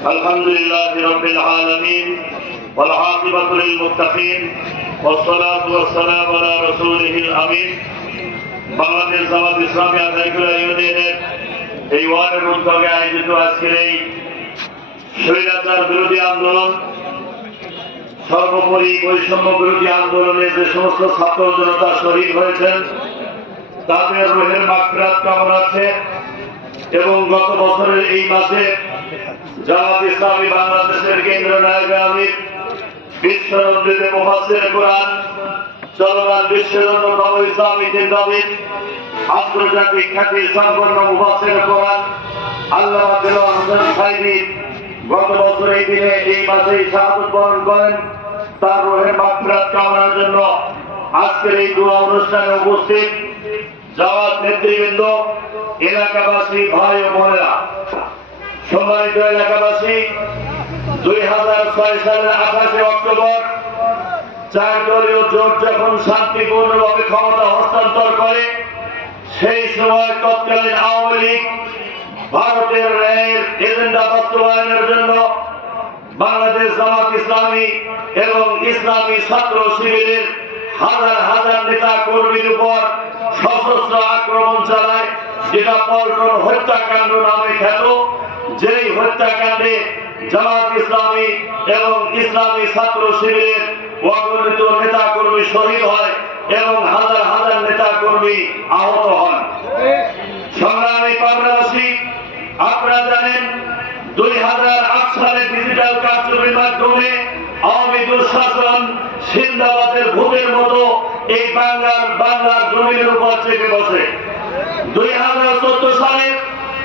الحمد لله رب العالمين والعاقبة للمتقين والصلاة والسلام على رسوله الأمين বাংলাদেশ জামাত ইসলামী আদায়কুলা ইউনিয়নের এই ওয়ার্ডের উদ্যোগে আয়োজিত আজকের এই স্বৈরাচার বিরোধী আন্দোলন, সর্বোপরি বৈষম্য বিরোধী আন্দোলনে যে সমস্ত ছাত্র জনতা শহীদ হয়েছেন তাদের রুহের মাগফিরাত কামনার্থে এবং গত বছরের এই মাসে জামাত ইসলামী বাংলাদেশের কেন্দ্রীয় নায়েবে আমির বিশ্বনন্দিত মুফাসসির কোরআন, চলমান বিশ্বের অন্যতম ইসলামী চিন্তাবিদ, আন্তর্জাতিক খ্যাতি সম্পন্ন মুফাসসির কোরআন আল্লামা দেলোয়ার হোসেন সাঈদী গত বছর এই দিনে এই মাসে শাহাদাত বরণ করেন। তার রুহের মাগফিরাত কামনার জন্য আজকের এই দোয়া অনুষ্ঠানে উপস্থিত জামাত নেতৃবৃন্দ, এলাকাবাসী, ভাই ও বোনেরা, সম্মানিত এলাকাবাসী, 2006 সালের 28 অক্টোবর 4 দলীয় জোট যখন শান্তিপূর্ণভাবে ক্ষমতা হস্তান্তর করে, সেই সময় তৎকালীন আওয়ামী লীগ ভারতের ন্যায়ের এজেন্ডা বাস্তবায়নের জন্য বাংলাদেশ জামাত ইসলামী এবং ইসলামী ছাত্র শিবিরের হাজার হাজার নেতা কর্মীর উপর সশস্ত্র আক্রমণ চালায়, যেটা পল্টন হত্যাকাণ্ড নামে খ্যাত। যেই হত্যাকাণ্ডে জামাত ইসলামী এবং ইসলামী ছাত্র শিবিরের অগণিত নেতা কর্মী শহীদ হয় এবং হাজার হাজার নেতা কর্মী আহত হন। সংগ্রামী পাবনাবাসী, আপনারা জানেন 2008 সালে ডিজিটাল কারচুপির মাধ্যমে আওয়ামী দুঃশাসন সিন্দাবাদের ভূতের মতো এই বাংলার জমিনের উপর চেপে বসে। 2014 সালে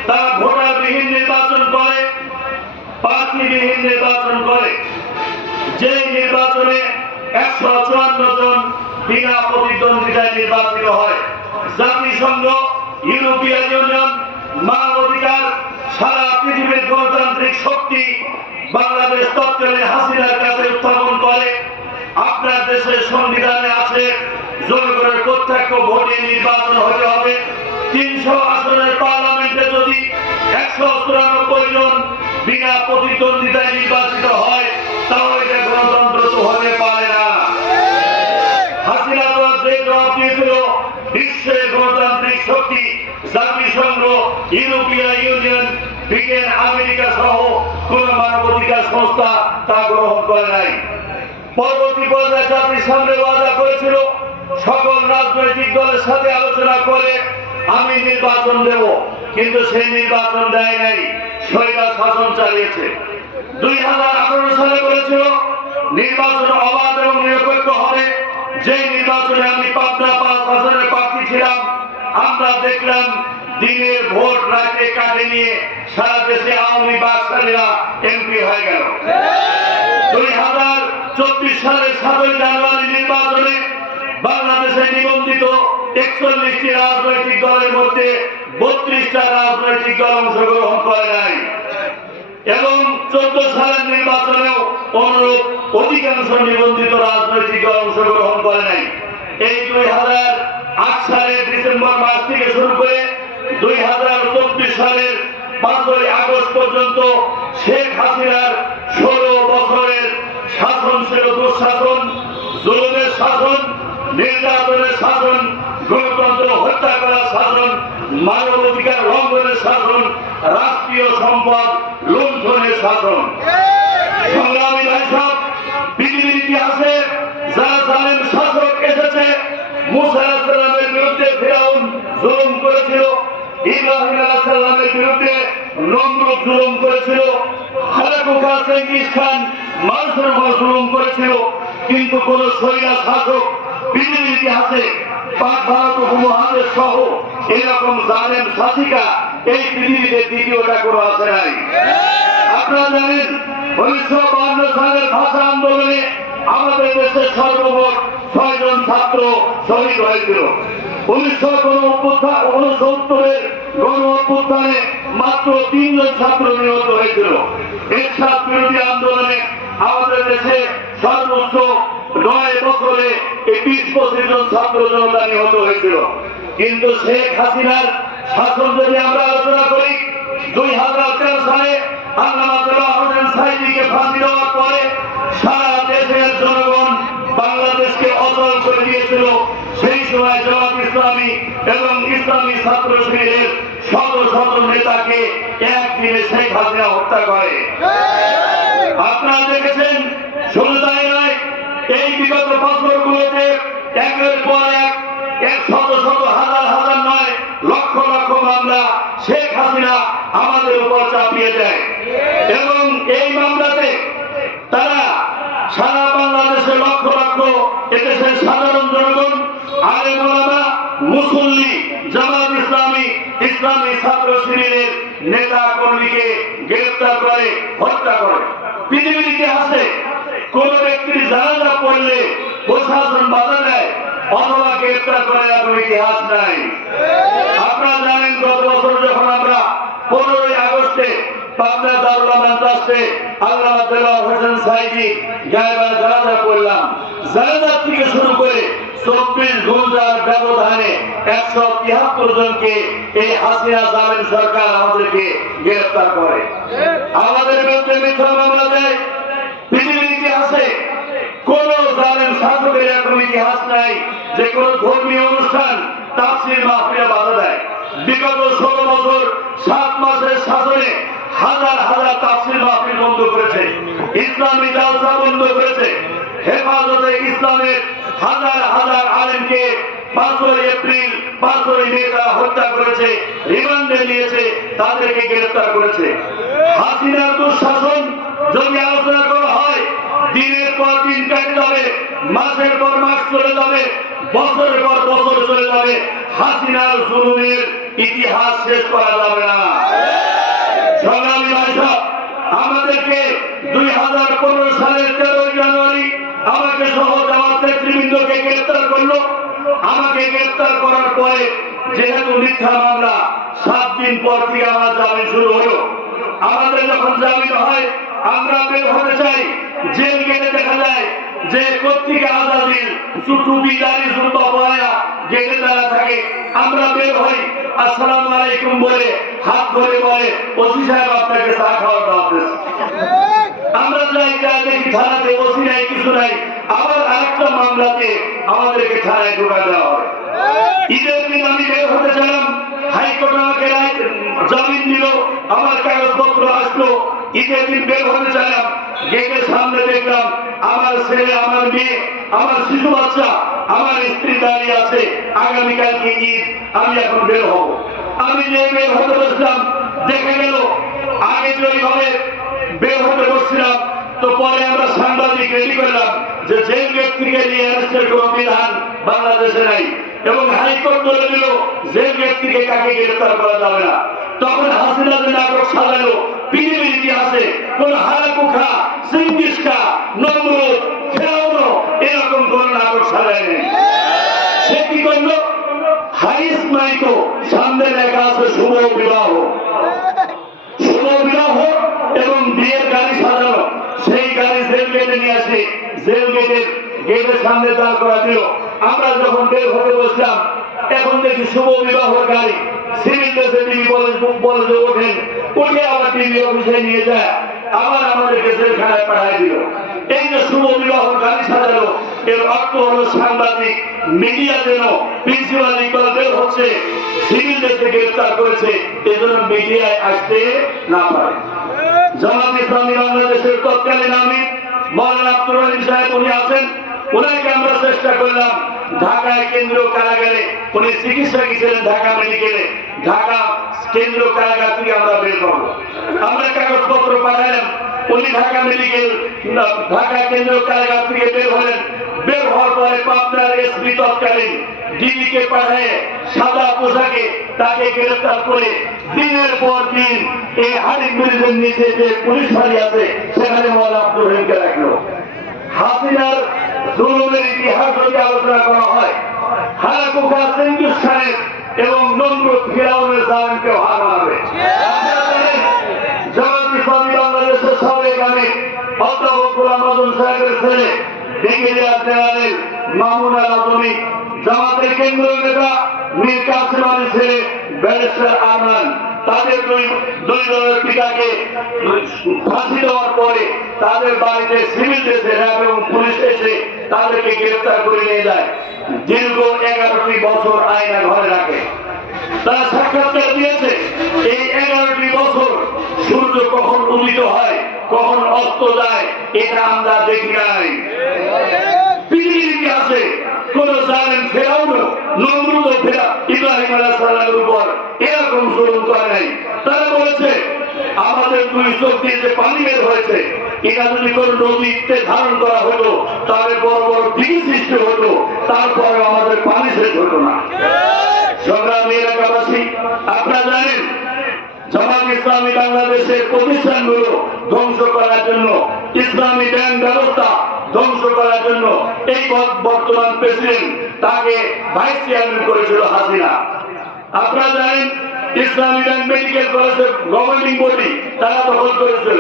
তারা ভোটারবিহীন নির্বাচন করে, প্রার্থীবিহীন নির্বাচন করে। যে নির্বাচনে 154 জন বিনা প্রতিদ্বন্দ্বিতায় নির্বাচিত হয়। জাতিসংঘ, ইউরোপীয় ইউনিয়ন, মানবাধিকার, সারা পৃথিবীর গণতান্ত্রিক শক্তি বাংলাদেশ তৎকালীন হাসিনার কাছে উত্থাপন করে, আপনার দেশের সংবিধানে আছে জনগণের প্রত্যক্ষ ভোটে নির্বাচন হতে হবে। 300 আসনের পার্লামেন্টে যদি 194 জন বিনা প্রতিদ্বন্দ্বিতায় নির্বাচিত হয়, তাহলে এটা গণতন্ত্র তো হতে পারে না। হাসিনা তো যে জবাব দিয়েছিল, বিশ্বের গণতান্ত্রিক শক্তি জাতিসংঘ, ইউরোপীয় ইউনিয়ন, ব্রিটেন, আমেরিকা সহ কোন মানবাধিকার সংস্থা তা গ্রহণ করে নাই। পরবর্তী পর্যায়ে জাতির সামনে ওয়াদা করেছিল, সকল রাজনৈতিক দলের সাথে আলোচনা করে আমি নির্বাচন দেব, কিন্তু সেই নির্বাচন দেয় নাই, স্বৈরাচার শাসন চালিয়েছে। 2018 সালে বলেছিল নির্বাচন অবাধ এবং নিরপেক্ষ হবে। যে নির্বাচনে আমি পাবনা 5 আসনের প্রার্থী ছিলাম, আমরা দেখলাম দিনের ভোট রাতে কাটে নিয়ে সারা দেশে আওয়ামী বাকশালীরা এমপি হয়ে গেল। 2024 সালের 7 জানুয়ারি নির্বাচনে বাংলাদেশে নিবন্ধিত 41টি রাজনৈতিক দলের মধ্যে 32টা রাজনৈতিক দল অংশগ্রহণ করে নাই এবং 14 সালের নির্বাচনেও অনুরূপ অধিকাংশ নিবন্ধিত রাজনৈতিক দল অংশগ্রহণ করে নাই। এই 2008 সালের ডিসেম্বর মাস থেকে শুরু করে 2024 সালের 5ই আগস্ট পর্যন্ত শেখ হাসিনার 16 বছরের শাসন ছিল দুঃশাসন, জুলুমের শাসন, নির্যাতনের শাসন, গণতন্ত্র হত্যা করার শাসন, মানবাধিকার লঙ্ঘনের শাসন, রাষ্ট্রীয় সম্পদ লুণ্ঠনের শাসন। সংগ্রামী ভাইসব, পৃথিবীর ইতিহাসে যারা জালেম শাসক এসেছে, মুসা আলাইহিস সালামের বিরুদ্ধে ফিরআউন জুলুম করেছিল, ইব্রাহিম আলাইহিস সালামের বিরুদ্ধে নমরুদ জুলুম করেছিল, হারাকুখা চেঙ্গিস খান মানুষের উপর জুলুম করেছিল, কিন্তু কোন স্বৈরাচার শাসক পৃথিবীর ইতিহাসে পাক ভারত উপমহাদেশ সহ এরকম জালেম শাসিকা এই পৃথিবীতে দ্বিতীয়টা কোনো আছে নাই। আপনারা জানেন 1952 সালের ভাষা আন্দোলনে আমাদের দেশে সর্বমোট 6 জন ছাত্র শহীদ হয়েছিল। 1969-এর গণ অভ্যুত্থানে মাত্র 3 জন ছাত্র নিহত হয়েছিল। এরশাদ বিরোধী আন্দোলনে আমাদের দেশে সর্বোচ্চ 9 বছরে 20-25 জন ছাত্র জনতা নিহত হয়েছিল। কিন্তু শেখ হাসিনার শাসন যদি আমরা আলোচনা করি, 2013 সালে আল্লামা দেলোয়ার ছাত্র শিবিরের শত শত নেতাকে একদিনে শেখ হাসিনা হত্যা করে। আপনারা দেখেছেন, শুধু তাই নয়, এই বিগত বছরগুলোতে একের পর এক শত শত হাজার হাজার নয় লক্ষ লক্ষ মামলা শেখ হাসিনা আমাদের উপর চাপিয়ে দেয় এবং এই মামলাতে তারা সারা বাংলাদেশে লক্ষ লক্ষ এদেশের সাধারণ জনগণ, আলেম ওলামা, মুসল্লি, জামাত ইসলামী, ইসলামী ছাত্র শিবিরের নেতা কর্মীকে গ্রেফতার করে হত্যা করে। পৃথিবীর ইতিহাসে কোন ব্যক্তির জানাজা পড়লে প্রশাসন বাধা দেয় অথবা গ্রেফতার করে এরকম ইতিহাস নাই। আপনারা জানেন, গত বছর যখন আমরা 15ই আগস্টে পাবনা দারুল আমান ট্রাস্টে আল্লামা দেলোয়ার হোসেন সাইদি গায়েবান জানাজা পড়লাম, জানাজা থেকে শুরু করে 24 ঘন্টার ব্যবধানে 173 জনকে এই হাসিনা জালেম সরকার আমাদেরকে গ্রেফতার করে, আমাদের বিরুদ্ধে মিথ্যা মামলা দেয়। পৃথিবীর ইতিহাসে কোন জালেম শাসকের এরকম ইতিহাস নাই যে কোন ধর্মীয় অনুষ্ঠান তাফসীর মাহফিলে বাধা দেয়। বিগত 16 বছর 7 মাসের শাসনে হাজার হাজার তাফসীর মাহফিল বন্ধ করেছে, ইসলামী জালসা বন্ধ করেছে, হেফাজতে ইসলামের হাজার হাজার আলেমকে 5ই এপ্রিল 5ই মে তারা হত্যা করেছে, রিমান্ডে নিয়েছে, তাদেরকে গ্রেফতার করেছে। হাসিনার দুঃশাসন যদি আলোচনা করা হয়, দিনের পর দিন কেটে যাবে, মাসের পর মাস চলে যাবে, বছরের পর বছর চলে যাবে, হাসিনার জুলুমের ইতিহাস শেষ করা যাবে না। সংগ্রামী ভাইরা, আমাদেরকে 2015 সালের 13 জানুয়ারি আমাকে সহ জামাত নেতৃবৃন্দকে গ্রেফতার করলো। আমাকে গ্রেফতার করার পরে যেহেতু মিথ্যা মামলা, 7 দিন পর থেকে আমার জামিন শুরু হলো। আমাদের যখন জামিন হয়, আমরা বের হতে চাই, জেল গেটে দেখা যায় যে পত্রিকা আজাদির চুটুবি দাড়ি জুব্বা পরায়া গেটে দাঁড়া থাকে। আমরা বের হই, আসসালামু আলাইকুম বলে হাত ধরে বলে, ওসি সাহেব আপনাকে চা খাওয়ার দাওয়াত দিয়েছে। আমরা যাই, দেখি থানাতে ওসি নাই, কিছু নাই। আবার আরেকটা মামলাতে আমাদেরকে থানায় ঢোকা দেওয়া হয়। ঈদের দিন আমি বের হতে চাইলাম, হাইকোর্ট আমাকে জামিন দিল, আমার কাগজপত্র আসলো। ঈদের দিন বের হতে চাইলাম, গেটের সামনে দেখলাম আমার ছেলে, আমার মেয়ে, আমার শিশু বাচ্চা, আমার স্ত্রী দাঁড়িয়ে আছে, আগামীকালকে ঈদ, আমি এখন বের হব। আমি যে বের হতে বসলাম, দেখে গেল আগে যেভাবে বের হতে বসছিলাম, তো পরে আমরা সাংবাদিক রেডি করলাম যে জেল গেট থেকে নিয়ে অ্যারেস্টের কোন বিধান বাংলাদেশে নাই, এবং হাইকোর্ট বলে দিল জেল গেট থেকে কাকে গ্রেফতার করা যাবে না। তখন হাসিনা যে নাটক সাজালো, পৃথিবীর ইতিহাসে কোন হারাকুখা, সিঙ্গিসকা, নমরুদ, ফেরাউন এরকম কোন নাটক সাজায়নি। সে কি করলো? হারিস মাইকো সামনে লেখা আছে শুভ বিবাহ, শুভ বিবাহ এবং বিয়ের গাড়ি সাজানো, সেই গাড়ি জেল গেটে নিয়ে আসে, জেল গেটের সামনে দাঁড় করা দিল। আমরা যখন বের হতে বসলাম, এখন দেখি শুভ বিবাহের গাড়ি, সিভিল ড্রেসে টিভি বলে যে ওঠেন, উঠে আবার টিভি অফিসে নিয়ে যায়, আবার আমাদেরকে জেলখানায় পাঠায় দিল। এই যে শুভ বিবাহের গাড়ি সাজালো, এর অর্থ হলো সাংবাদিক মিডিয়া যেন প্রিন্সিপাল ইকবাল বের হচ্ছে, সিভিল ড্রেসে গ্রেফতার করেছে, এই জন্য মিডিয়ায় আসতে না পারে। জামাত ইসলামী বাংলাদেশের তৎকালীন আমির মাওলানা আব্দুর রহিম সাহেব উনি আছেন, ওনাকে আমরা চেষ্টা করলাম ঢাকায় কেন্দ্রীয় কারাগারে, উনি চিকিৎসা গিয়েছিলেন ঢাকা মেডিকেলে, ঢাকা কেন্দ্রীয় কারাগার থেকে আমরা বের করবো। আমরা কাগজপত্র পাঠালাম, উনি ঢাকা মেডিকেল, ঢাকা কেন্দ্রীয় কারাগার থেকে বের হলেন। বের হওয়ার পরে পাবনার এসপি তৎকালীন ডিবিকে পাঠায় সাদা পোশাকে তাকে গ্রেফতার করে দিনের পর দিন এই হারিক ব্রিজের নিচে যে পুলিশ ফাঁড়ি আছে সেখানে মাওলানা আব্দুর রহিমকে রাখলো। হাসিনার জুলুমের ইতিহাস যদি আলোচনা করা হয়, হারাকুখা, চেঙ্গিস খানের এবং নমরুদ, ফিরাউনের জালেমকে হার মানাবে। জামাত ইসলামী বাংলাদেশের সাবেক আমির অধ্যাপক গোলাম আজম সাহেবের ছেলে ব্রিগেডিয়ার জেনারেল মামুন আল আজমি, জামাতের কেন্দ্রীয় নেতা মীর কাসেম আলীর ছেলে ব্যারিস্টার আরমান, তাদের দুই জনের পিতাকে ফাঁসি দেওয়ার পরে তাদের বাড়িতে সিভিল ড্রেসে র্যাব এবং পুলিশ এসে তাদেরকে গ্রেফতার করে নিয়ে যায়। দীর্ঘ 11টি বছর আয়না ঘরে রাখে। তারা সাক্ষাৎকার দিয়েছে এই 11টি বছর সূর্য কখন উদিত হয় কখন অস্ত যায় এটা আমরা দেখি নাই। পৃথিবীর ইতিহাসে কোন জালেম ফেরাউন নমরুদ ইব্রাহিম আলাইহিস সালামের উপর এরকম জুলুম করে নাই। তারা বলেছে আমাদের দুই চোখ দিয়ে যে পানি বের হয়েছে এটা যদি কোন নদীতে ধারণ করা হতো তাহলে বড় বড় দিঘি সৃষ্টি হতো, তারপরে আমাদের পানি শেষ হতো না। সংগ্রামী এলাকাবাসী, আপনারা জানেন জামাত ইসলামী বাংলাদেশের প্রতিষ্ঠানগুলো ধ্বংস করার জন্য, ইসলামী ব্যাংক ব্যবস্থা ধ্বংস করার জন্য এই বর্তমান প্রেসিডেন্ট তাকে ভাইস চেয়ারম্যান করেছিল হাসিনা। আপনারা জানেন ইসলামী ব্যাংক মেডিকেল কলেজের গভর্নিং বডি তারা দখল করেছিল,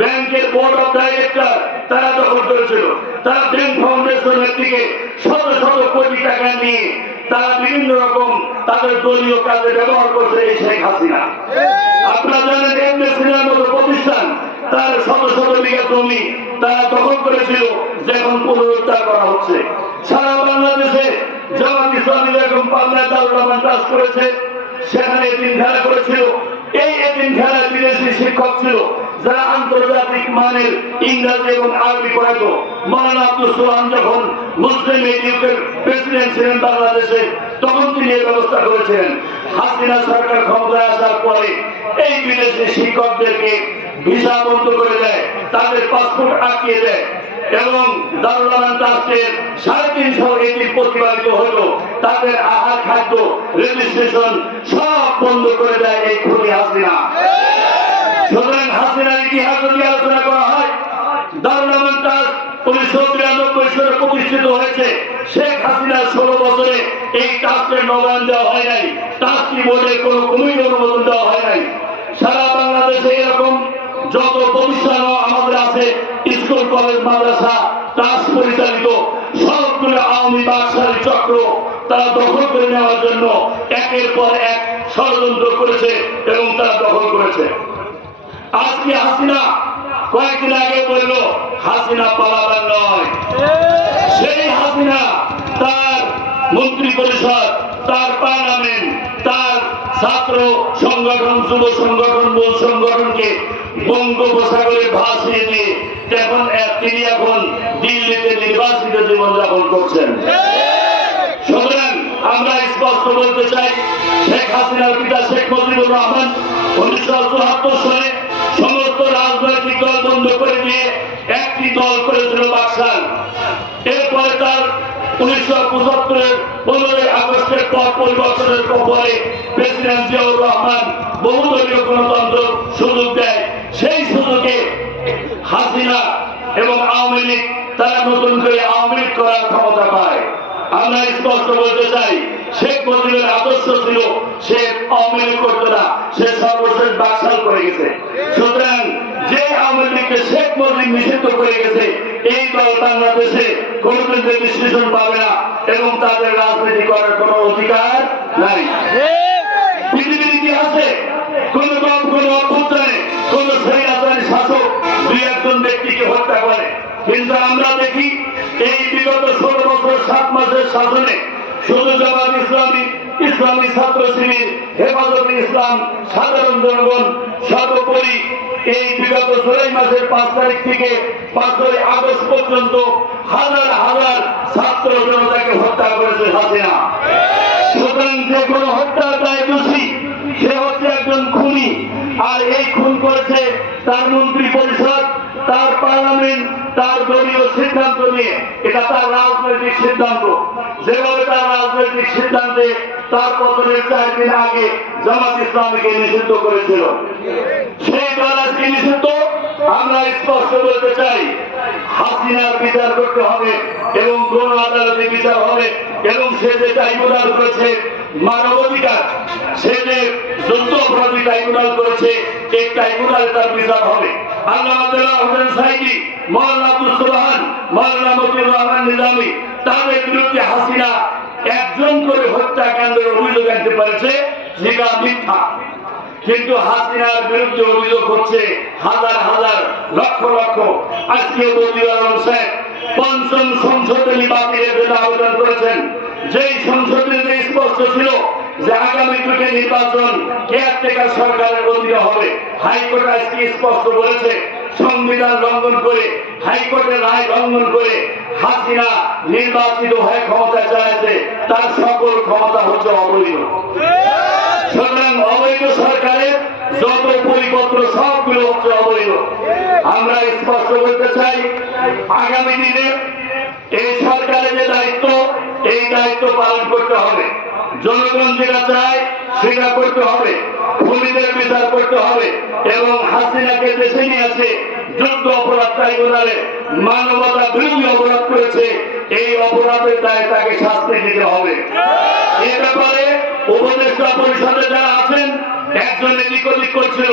ব্যাংকের বোর্ড অফ ডাইরেক্টর তারা দখল করেছিল, তারা ব্যাংক ফাউন্ডেশনের থেকে শত শত কোটি টাকা নিয়ে তারা বিভিন্ন রকম তাদের দলীয় কাজে ব্যবহার করছে এই শেখ হাসিনা। আপনারা জানেন এমএসির মতো প্রতিষ্ঠান তার শত শত বিঘা জমি তারা দখল করেছিল, যেমন পুনরুদ্ধার করা হচ্ছে। সারা বাংলাদেশে জামাত ইসলামী এরকম পাবনা দারুল আমান কাজ করেছে, সেখানে এতিমখানা করেছিল। এই এতিমখানায় বিদেশি শিক্ষক ছিল যারা আন্তর্জাতিক মানের ইংরেজি এবং আরবি পড়াতো। মাওলানা আব্দুল সোহান যখন মুসলিম এডুকেশন প্রেসিডেন্ট ছিলেন বাংলাদেশে তখন তিনি এই ব্যবস্থা করেছিলেন। হাসিনা সরকার ক্ষমতায় আসার পরে এই বিদেশি শিক্ষকদেরকে ভিসা বন্ধ করে দেয়, তাদের পাসপোর্ট আটকিয়ে দেয় এবং দারুল আমান ট্রাস্টের 350 এটির প্রতিপালিত হতো, তাদের আহার খাদ্য রেজিস্ট্রেশন সব বন্ধ করে দেয় এই খুনি হাসিনা। সুতরাং হাসিনার ইতিহাস যদি আলোচনা করা হয়, দারুল আমান ট্রাস্ট 1993 সালে প্রতিষ্ঠিত হয়েছে। শেখ হাসিনা 16 বছরে এই ট্রাস্টের নবায়ন দেওয়া হয় নাই, ট্রাস্টি বোর্ডের কোনো কমিটি অনুমোদন দেওয়া হয় নাই। সারা বাংলাদেশে এরকম যত প্রতিষ্ঠান আমাদের আছে, স্কুল কলেজ মাদ্রাসা ট্রাস্ট পরিচালিত সবগুলো আওয়ামী বাকশালী চক্র তারা দখল করে নেওয়ার জন্য একের পর এক ষড়যন্ত্র করেছে এবং তারা দখল করেছে। আজকে হাসিনা কয়েকদিন আগে বলল হাসিনা পালাবার নয়, সেই হাসিনা তার মন্ত্রী পরিষদ, তার পার্লামেন্ট, তার ছাত্র সংগঠন, যুব সংগঠন, মূল সংগঠনকে বঙ্গোপসাগরে ভাসিয়ে দিয়ে তিনি এখন দিল্লিতে নির্বাচিত জীবনযাপন করছেন। সুতরাং আমরা স্পষ্ট বলতে চাই, শেখ হাসিনার পিতা শেখ মুজিবুর রহমান 1974 সালে সমস্ত রাজনৈতিক দল বন্ধ করে দিয়ে একটি দল করেছিল বাকশাল। এরপরে তার 1975 15 আগস্টের পর পরিবর্তনের পরে প্রেসিডেন্ট জিয়াউর রহমান বহুদলীয় গণতন্ত্র সুযোগ দেয়। সেই সুযোগে হাসিনা এবং আওয়ামী লীগ তারা নতুন করে আওয়ামী লীগ করার ক্ষমতা পায়। আমরা স্পষ্ট বলতে চাই, শেখ মুজিবের আদর্শ ছিল সে আওয়ামী লীগ করতো না, সে সর্বশেষ বাকশাল করে গেছে। সুতরাং যে আওয়ামী লীগকে শেখ মুজিব নিষিদ্ধ করে গেছে, এই দল বাংলাদেশে কোনদিন রেজিস্ট্রেশন পাবে না এবং তাদের রাজনীতি করার কোন অধিকার নাই। পৃথিবীর ইতিহাসে কোন দল কোন অভ্যুত্থানে কোন স্বৈরাচারী শাসক দুই একজন ব্যক্তিকে হত্যা করে, কিন্তু আমরা দেখি এই বিগত 16 বছর 7 মাসের শাসনে শুধু জামাত ইসলামী, ইসলামী ছাত্র শিবির, হেফাজতে ইসলাম, সাধারণ জনগণ সর্বোপরি এই বিগত জুলাই মাসের 5 তারিখ থেকে 5 আগস্ট পর্যন্ত হাজার হাজার ছাত্র জনতাকে হত্যা করেছে হাসিনা। সুতরাং যে কোনো হত্যার দায় দোষী সে হচ্ছে একজন খুনি, আর এই খুন করেছে তার মন্ত্রী পরিষদ, তার পার্লামেন্ট, তার দলীয় সিদ্ধান্ত নিয়ে। এটা তার রাজনৈতিক সিদ্ধান্ত। যেভাবে তার রাজনৈতিক সিদ্ধান্তে তার পতনের 4 দিন আগে জামাত ইসলামীকে নিষিদ্ধ করেছিল, সেই দল আজকে নিষিদ্ধ। আমরা স্পষ্ট বলতে চাই, হাসিনার বিচার করতে হবে এবং গণ আদালতে বিচার হবে এবং সে যে ট্রাইব্যুনাল করেছে মানবাধিকার, সে যে যুদ্ধ অপরাধী ট্রাইব্যুনাল করেছে, এই ট্রাইব্যুনালে তার বিচার হবে। আল্লামা দেওয়ার হোসেন সাইদি, মাওলানা আব্দুল সোহান, মাওলানা মতিউর রহমান নিজামী, তাদের বিরুদ্ধে হাসিনা একজন করে হত্যাকাণ্ডের অভিযোগ আনতে পারছে, যেটা মিথ্যা। কিন্তু হাসিনার বিরুদ্ধে অভিযোগ হচ্ছে হাজার হাজার লক্ষ লক্ষ। আজকে মতিউর রহমান সাহেব 5ম সংশোধনী বাতিলের জন্য আবেদন করেছেন, যেই সংশোধনীতে স্পষ্ট ছিল যে আগামী দুটি নির্বাচন কেয়ারটেকার সরকারের অধীনে হবে। হাইকোর্ট আজকে স্পষ্ট বলেছে, সংবিধান লঙ্ঘন করে, হাইকোর্টের রায় লঙ্ঘন করে হাসিনা নির্বাচিত হয়ে ক্ষমতা চালাচ্ছে, তার সকল ক্ষমতা হচ্ছে অবৈধ। সুতরাং অবৈধ সরকারের যত পরিপত্র সবগুলো হচ্ছে অবৈধ। আমরা স্পষ্ট বলতে চাই, আগামী দিনে এই সরকারের যে দায়িত্ব, এই দায়িত্ব পালন করতে হবে। জনগণ যেটা চায় সেটা করতে হবে, খুনিদের বিচার করতে হবে এবং হাসিনাকে দেশে নিয়ে আসে যুদ্ধ অপরাধ ট্রাইব্যুনালে মানবতা বিরোধী অপরাধ করেছে, এই অপরাধের দায় তাকে শাস্তি দিতে হবে। এ ব্যাপারে উপদেষ্টা পরিষদে যারা আছেন, একজন এদিক ওদিক করছিল,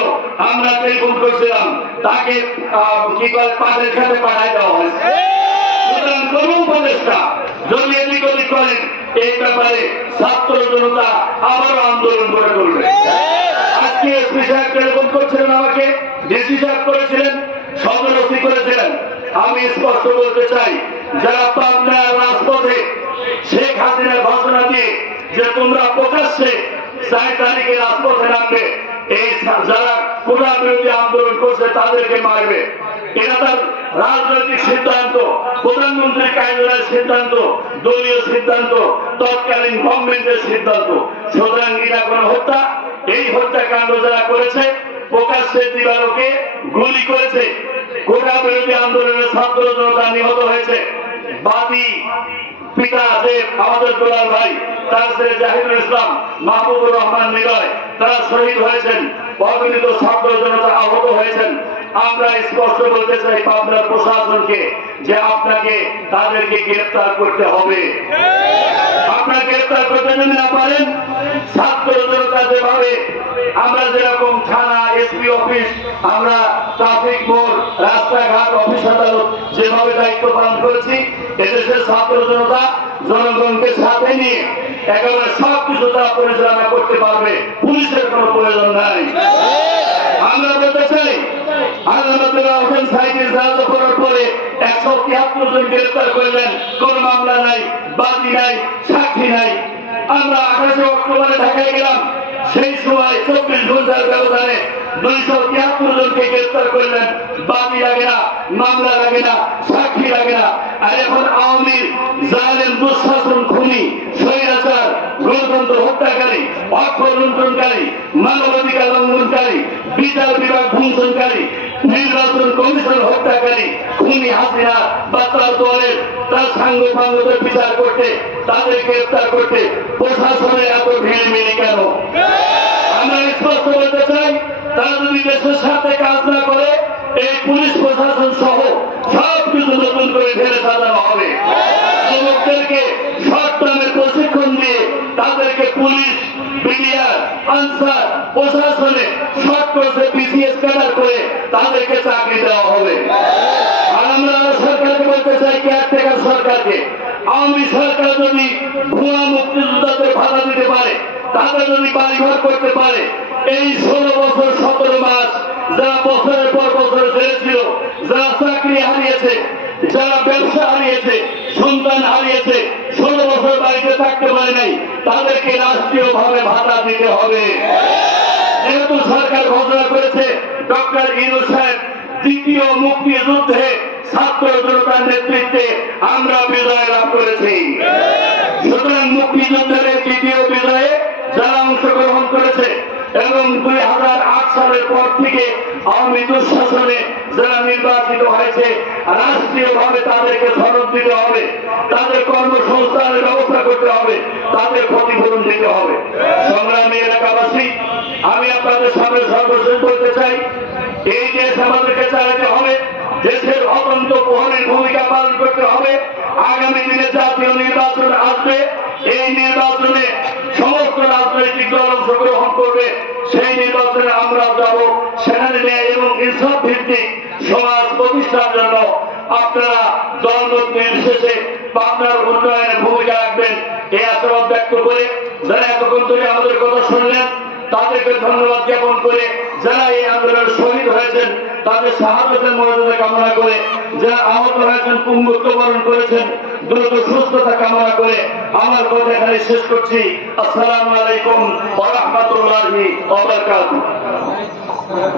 আমরা টেলিফোন করছিলাম, তাকে কি করে পাটের খাতে পাঠায় দেওয়া হয়েছে। সুতরাং কোন উপদেষ্টা যদি এদিক ওদিক করেন, এই ব্যাপারে ছাত্র জনতা আবারও আন্দোলন করে তুলবে। আজকে এসপি সাহেব টেলিফোন করছিলেন আমাকে, ডিসি সাহেব করেছিলেন, সদর ওসি করেছিলেন। আমি স্পষ্ট বলতে চাই, যারা পাবনার রাজপথে শেখ হাসিনা ঘোষণা দিয়ে যে তোমরা প্রকাশ্যে 4 তারিখে রাজপথে নামবে, এই যারা কোটা বিরোধী আন্দোলন করছে তাদেরকে মারবে, এটা তার রাজনৈতিক সিদ্ধান্ত, প্রধানমন্ত্রীর কার্যালয়ের সিদ্ধান্ত, দলীয় সিদ্ধান্ত, তৎকালীন গভর্নমেন্টের সিদ্ধান্ত। সুতরাং এটা কোন হত্যা, এই হত্যাকাণ্ড যারা করেছে, প্রকাশ্যে দিবালোকে গুলি করেছে, কোটা বিরোধী আন্দোলনের ছাত্র জনতা নিহত হয়েছে। বাদী পিতা যে আমাদের দুলাল ভাই, তার ছেলে জাহিদুল ইসলাম, মাহবুবুর রহমান নিলয়, তারা শহীদ হয়েছেন, অগণিত ছাত্র জনতা আহত হয়েছেন। আমরা স্পষ্ট বলতে চাই পাবনার প্রশাসনকে যে আপনাকে তাদেরকে গ্রেফতার করতে হবে। আপনারা গ্রেফতার করতে যদি না পারেন, ছাত্র জনতা যেভাবে আমরা যেরকম থানা, এসপি অফিস, আমরা ট্রাফিক মোড়, রাস্তাঘাট, অফিস আদালত যেভাবে দায়িত্ব পালন করেছি, এদেশের ছাত্র জনতা জনগণকে সাথে নিয়ে একেবারে সবকিছু তারা পরিচালনা করতে পারবে, পুলিশের কোনো প্রয়োজন নাই। আমরা বলতে চাই, আদালতের হোসেন সাইদের জানাজা করার পরে 173 জন গ্রেফতার করলেন, কোন মামলা নাই, বাদী নাই, সাক্ষী নাই। আমরা 28 অক্টোবরে ঢাকায় গেলাম, সেই সময় 24 ঘন্টার ব্যবধানে 273 জনকে গ্রেফতার করলেন, বাদী লাগে না, মামলা লাগে না, সাক্ষী লাগে না। আর এখন আওয়ামী জালেম দুঃশাসন, খুনি, স্বৈরাচার, গণতন্ত্র হত্যাকারী, অর্থ লুণ্ঠনকারী, মানবাধিকার লঙ্ঘনকারী, বিচার বিভাগ ধ্বংসনকারী, নির্বাচন কমিশন হত্যাকারী খুনি হাসিনা বা তার দলের তার সাঙ্গপাঙ্গদের বিচার করতে, তাদের গ্রেফতার করতে প্রশাসনের এত ভিড়মিড়ি কেন? আমরা স্পষ্ট বলতে চাই, তারা যদি দেশের সাথে কাজ না করে, এই পুলিশ প্রশাসন সহ সবকিছু নতুন করে ঢেলে সাজানো হবে। যুবকদেরকে শর্ট টার্মের প্রশিক্ষণ দিয়ে তাদেরকে পুলিশ, বিডিআর, আনসার, প্রশাসনে শর্ট কোর্সে বিসিএস ক্যাডার করে তাদেরকে চাকরি দেওয়া হবে। আর আমরা সরকারকে বলতে চাই, কেয়ারটেকার সরকারকে, আওয়ামী সরকার যদি ভুয়া মুক্তিযোদ্ধাদের ভাড়া দিতে পারে, তাদের যদি বাড়িঘর করতে পারে, এই 16 বছর 17 মাস যারা বছরের পর বছর ছেড়েছিল, যারা চাকরি হারিয়েছে, যারা ব্যবসা হারিয়েছে, সন্তান হারিয়েছে, 16 বছর বাড়িতে থাকতে পারে নাই, তাদেরকে রাষ্ট্রীয়ভাবে ভাতা দিতে হবে। যেহেতু সরকার ঘোষণা করেছে, ডক্টর ইউনূস সাহেব দ্বিতীয় মুক্তিযুদ্ধে ছাত্র জনতার নেতৃত্বে আমরা বিজয় লাভ করেছি। সুতরাং মুক্তিযুদ্ধের দ্বিতীয় বিজয়ে যারা অংশগ্রহণ করেছে এবং 2008 সালের পর থেকে আওয়ামী দুঃশাসনে যারা নির্বাচিত হয়েছে, রাষ্ট্রীয়ভাবে তাদেরকে সনদ দিতে হবে, তাদের কর্মসংস্থানের ব্যবস্থা করতে হবে, তাদের ক্ষতিপূরণ দিতে হবে। সংগ্রামী এলাকাবাসী, আমি আপনাদের সামনে সর্বশেষ বলতে চাই, এই দেশ আমাদেরকে চালাতে হবে, দেশের অত্যন্ত প্রহরীর ভূমিকা পালন করতে হবে। আগামী দিনে জাতীয় নির্বাচন আসবে, এই নির্বাচনে সমস্ত রাজনৈতিক দল অংশগ্রহণ করবে, সেই নির্বাচনে আমরা যাব সেখানে এবং ইনসাফ ভিত্তিক সমাজ প্রতিষ্ঠার জন্য আপনারা দলমত নির্বিশেষে আপনার উন্নয়নের ভূমিকা রাখবেন, এই আশাবাদ ব্যক্ত করে যারা এতক্ষণ ধরে আমাদের কথা শুনলেন তাদেরকে ধন্যবাদ জ্ঞাপন করে যারা এই আন্দোলনে শহীদ হয়েছেন তাদের শাহাদাতের মর্যাদা কামনা করে, যারা আহত হয়েছেন পুঙ্গুত্ব বরণ করেছেন দ্রুত সুস্থতা কামনা করে আমার কথা এখানে শেষ করছি। আসসালামু আলাইকুম ওয়া রাহমাতুল্লাহি ওয়া বারাকাতুহু।